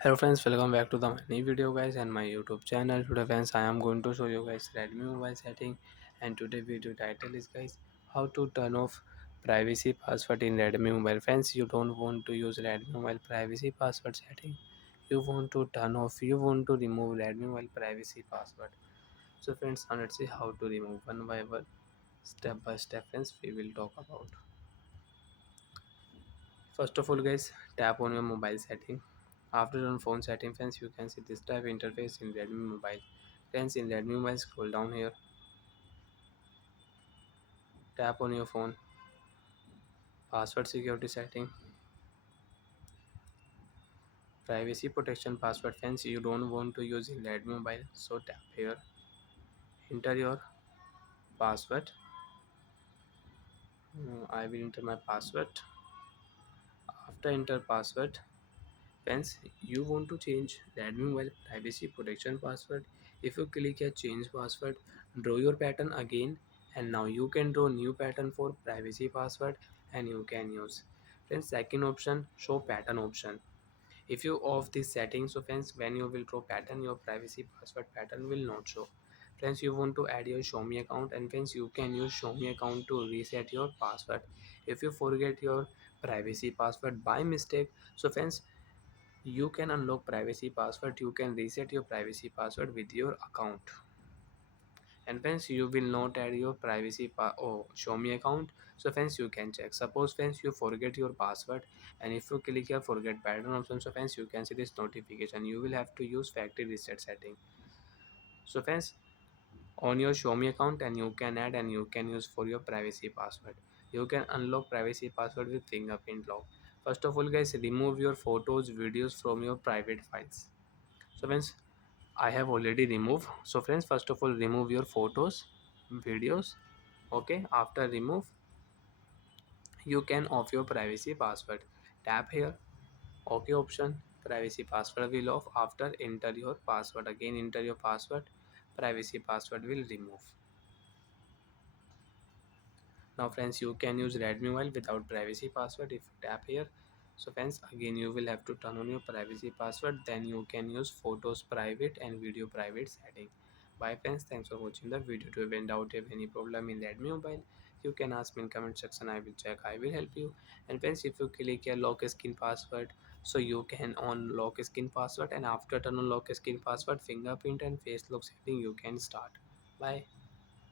Hello friends, welcome back to the new video guys and my YouTube channel. Today friends, I am going to show you guys Redmi mobile setting, and today video title is guys how to turn off privacy password in Redmi mobile. Friends, you don't want to use Redmi mobile privacy password setting. You want to turn off, you want to remove Redmi mobile privacy password. So friends, now let's see how to remove one by one, step by step friends we will talk about. First of all guys, tap on your mobile setting. After on phone setting friends, you can see this type interface in Redmi mobile. Friends, in Redmi mobile, scroll down here, tap on your phone, password security setting, privacy protection password. Friends, you don't want to use in Redmi mobile, so tap here, enter your password. I will enter my password. After enter password, friends, you want to change Redmi mobile privacy protection password. If you click here change password, draw your pattern again, and now you can draw new pattern for privacy password and you can use. Friends, second option, show pattern option. If you off this setting, so friends, when you will draw pattern, your privacy password pattern will not show. Friends, you want to add your Xiaomi account, and friends, you can use Xiaomi account to reset your password. If you forget your privacy password by mistake, so friends, you can unlock privacy password, you can reset your privacy password with your account. And friends, you will not add your Xiaomi account, so friends, you can check. Suppose friends, you forget your password, and if you click here forget pattern option, so friends, you can see this notification. You will have to use factory reset setting. So friends, on your Xiaomi account, and you can add and you can use for your privacy password. You can unlock privacy password with fingerprint lock. First of all guys, remove your photos videos from your private files. So friends, I have already removed. So friends, first of all remove your photos, videos. Okay, after remove, you can off your privacy password. Tap here, OK option, privacy password will off. After enter your password, again enter your password, privacy password will remove. Now friends, you can use Redmi mobile without privacy password if you tap here. So friends, again you will have to turn on your privacy password, then you can use photos private and video private setting. Bye friends, thanks for watching the video. To find out if any problem in Redmi mobile, you can ask me in comment section, I will check, I will help you. And friends, if you click here lock skin password, so you can on lock skin password, and after turn on lock skin password, fingerprint and face lock setting you can start. Bye.